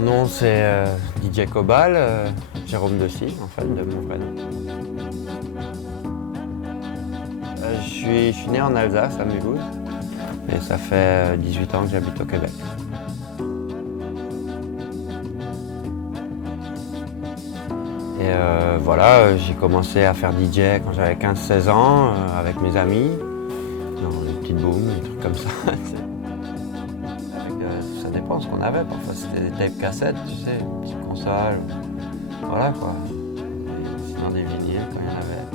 Mon nom c'est DJ Cobal, Jérôme Dessy en fait, de mon vrai nom. Je suis né en Alsace, à Mulhouse, et ça fait 18 ans que j'habite au Québec. Et voilà, j'ai commencé à faire DJ quand j'avais 15-16 ans, avec mes amis, dans les petites booms, des trucs comme ça. Ça dépend ce qu'on avait, parfois c'était des tapes cassettes, tu sais, une petite console, voilà quoi. Et sinon des vinyles quand il y en avait.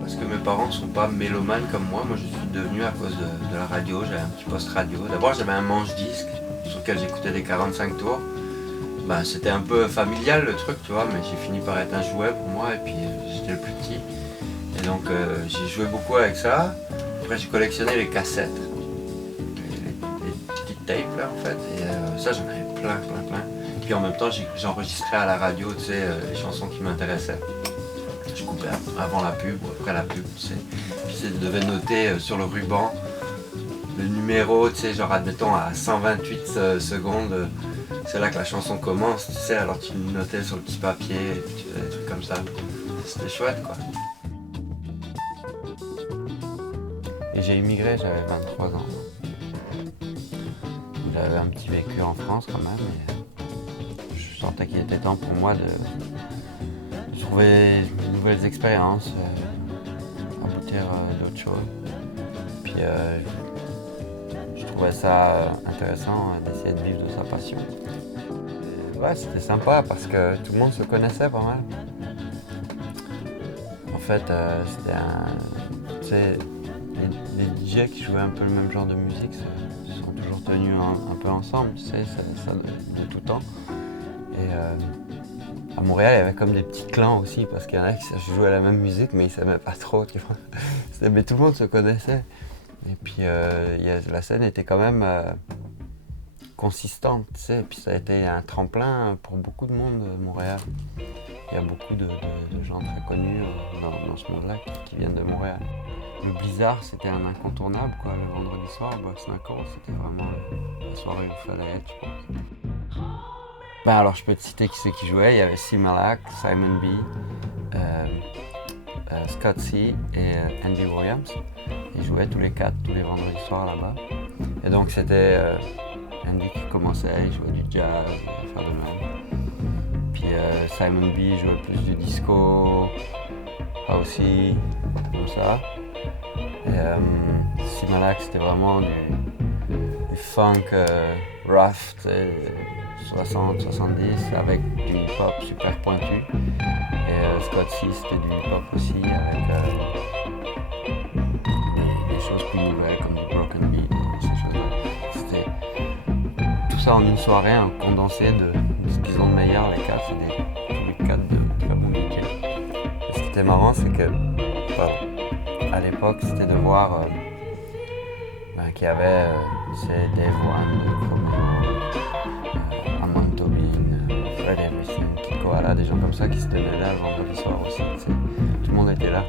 Parce que mes parents sont pas mélomanes comme moi je suis devenu à cause de la radio, j'avais un petit poste radio. D'abord j'avais un manche-disque sur lequel j'écoutais des 45 tours. Bah, c'était un peu familial le truc, tu vois, mais j'ai fini par être un jouet pour moi et puis j'étais le plus petit. Et donc j'ai joué beaucoup avec ça. Après j'ai collectionné les cassettes, les petites tapes là en fait, et ça j'en avais plein. Et puis en même temps j'enregistrais à la radio, tu sais, les chansons qui m'intéressaient. Je coupais avant la pub ou après la pub, tu sais. Puis je devais noter sur le ruban le numéro, tu sais, genre admettons à 128 secondes. C'est là que la chanson commence, tu sais, alors tu notais sur le petit papier, et puis tu faisais des trucs comme ça. C'était chouette, quoi. Et j'ai immigré, j'avais 23 ans. J'avais un petit vécu en France quand même, et je sentais qu'il était temps pour moi de trouver de nouvelles expériences, aboutir d'autres choses. Puis je trouvais ça intéressant d'essayer de vivre de sa passion. Et ouais, c'était sympa parce que tout le monde se connaissait pas mal. En fait, c'était tu sais, les DJ qui jouaient un peu le même genre de musique se sont toujours tenus un peu ensemble, tu sais, ça de tout temps. Et à Montréal, il y avait comme des petits clans aussi parce qu'il y en a qui jouaient la même musique mais ils s'aimaient pas trop, tu vois. Mais tout le monde se connaissait. Et puis la scène était quand même consistante, tu sais. Et puis ça a été un tremplin pour beaucoup de monde de Montréal. Il y a beaucoup de gens très connus dans ce monde-là qui viennent de Montréal. Le Blizzard, c'était un incontournable, quoi. Le vendredi soir, Box-Naco, c'était vraiment la soirée où il fallait être, je pense. Ben alors, je peux te citer qui c'est qui jouait. Il y avait C-Malac, Simon B, Scott C et Andy Williams. Ils jouaient tous les quatre, tous les vendredis soirs là-bas. Et donc c'était Andy qui commençait, il jouait du jazz, faire de même. Puis Simon B jouait plus du disco, aussi, comme ça. Et C-Malac c'était vraiment du funk rough, 60-70 avec du hip-hop super pointu. Et Scott C c'était du hip-hop aussi avec des choses plus nouvelles comme du broken beat, ces choses-là. C'était tout ça en une soirée, un condensé de ce qu'ils ont de meilleur, les quatre, c'est tous les quatre de très bons DJ. Et ce qui était marrant, c'est que à l'époque, c'était de voir qu'il y avait Dave One, Romeo, Amon Tobin, Fred Everything, Kid Koala, des gens comme ça qui se tenaient là le vendredi soir aussi. T'sais. Tout le monde était là.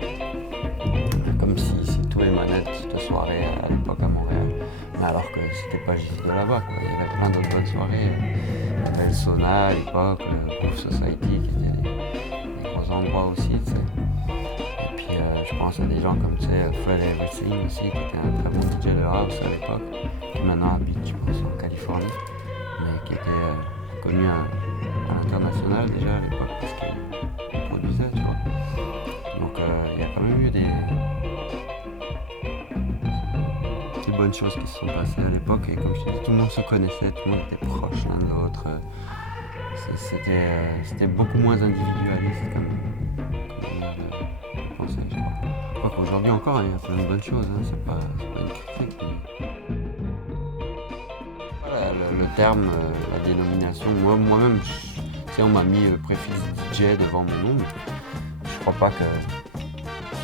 Comme si tous les manettes de soirée à l'époque à Montréal. Mais alors que c'était pas juste de là-bas, quoi. Il y avait plein d'autres bonnes soirées. Il y avait le Sauna à l'époque, le Groove Society qui étaient des gros endroits aussi, tu sais. Et puis je pense à des gens comme Fred Everything aussi, qui était un très bon DJ de house à l'époque, qui maintenant habite, je pense, en Californie, mais qui était connu à l'international déjà à l'époque parce qu'il produisait, tu vois. Donc il y a quand même eu des bonnes choses qui se sont passées à l'époque et comme je te dis, tout le monde se connaissait, tout le monde était proche l'un de l'autre. C'était beaucoup moins individualiste comme manière de penser, je crois. Je crois qu'aujourd'hui encore, il y a plein de bonnes choses, hein. C'est pas une critique. Mais... Voilà, le terme, la dénomination, moi-même, si on m'a mis le préfixe DJ devant mon nom, je crois pas que...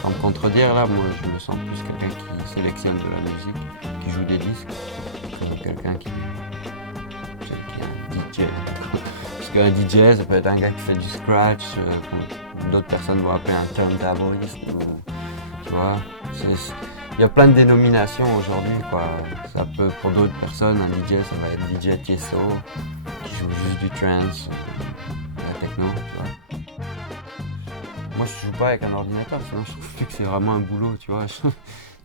Sans me contredire, là, moi, je me sens plus quelqu'un qui sélectionne de la musique, qui joue des disques, que quelqu'un qui est un DJ. Parce qu'un DJ, ça peut être un gars qui fait du scratch, d'autres personnes vont appeler un turntabliste, tu vois. Il y a plein de dénominations aujourd'hui, quoi. Ça peut, pour d'autres personnes, un DJ, ça va être DJ Tiesto, qui joue juste du trance, la techno, tu vois. Moi, je joue pas avec un ordinateur, sinon je trouve plus que c'est vraiment un boulot, tu vois.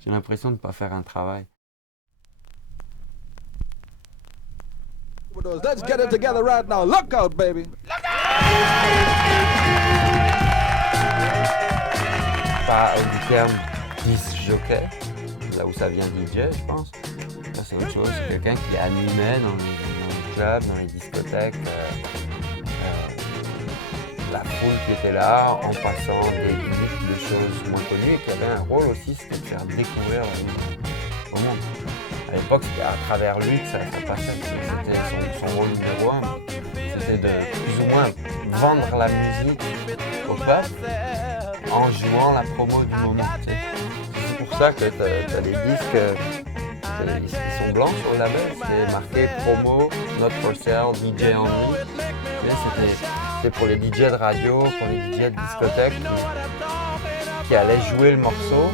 J'ai l'impression de ne pas faire un travail. Let's get it together right now. Look out, baby. Pas du terme disc jockey, là où ça vient DJ, je pense. Ça, c'est autre chose. C'est quelqu'un qui animait dans les clubs, dans les discothèques, la foule qui était là, en passant des gimmicks de choses moins connues, et qui avait un rôle aussi, c'était de faire découvrir la musique au monde. À l'époque, c'était à travers lui que ça passait. C'était son rôle numéro un. C'était de plus ou moins vendre la musique au peuple en jouant la promo du moment. Tu sais. C'est pour ça que tu as des disques qui sont blancs sur le label. C'est marqué promo, not for sale, DJ only. C'était pour les DJ de radio, pour les DJ de discothèque qui allaient jouer le morceau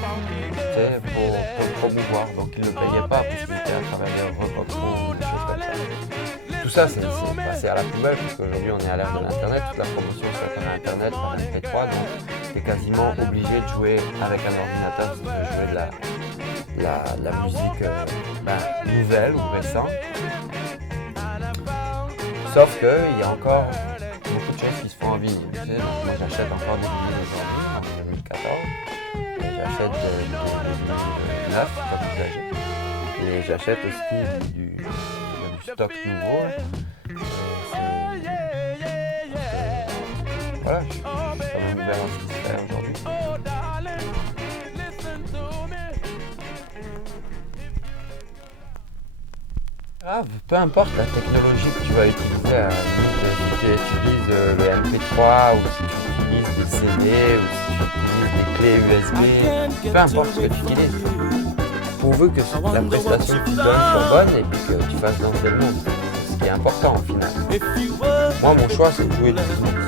pour le promouvoir. Donc ils ne le payaient pas parce qu'il était à travers les repas ou des choses comme ça. Tout ça, c'est passé à la poubelle parce qu'aujourd'hui on est à l'ère de l'Internet. Toute la promotion se fait par Internet, par MP3. Donc tu es quasiment obligé de jouer avec un ordinateur si tu veux jouer de la musique nouvelle ou récente. Sauf qu'il y a encore beaucoup de choses qui se font en vinyle. Tu sais. Donc, moi j'achète encore des vinyles aujourd'hui, en 2014. J'achète des vinyles neufs, comme usagés. Et j'achète aussi du stock nouveau. Voilà, je suis quand même ouvert à ce qui se fait aujourd'hui. Peu importe la technologie que tu vas utiliser, à la limite, si tu utilises le MP3 ou si tu utilises des CD ou si tu utilises des clés USB, peu importe ce que tu utilises, pourvu que la prestation que tu donnes soit bonne et puis que tu fasses danser le monde. C'est ce qui est important au final. Moi, mon choix, c'est de jouer du vinyle.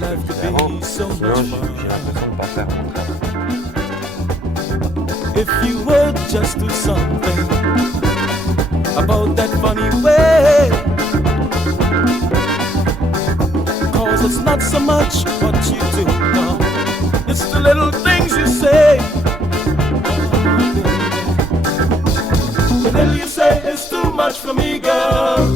C'est différent, sinon j'ai l'impression de ne pas faire mon travail. If you would just do something about that funny way, 'cause it's not so much what you do, no, it's the little things you say. The little you say is too much for me, girl.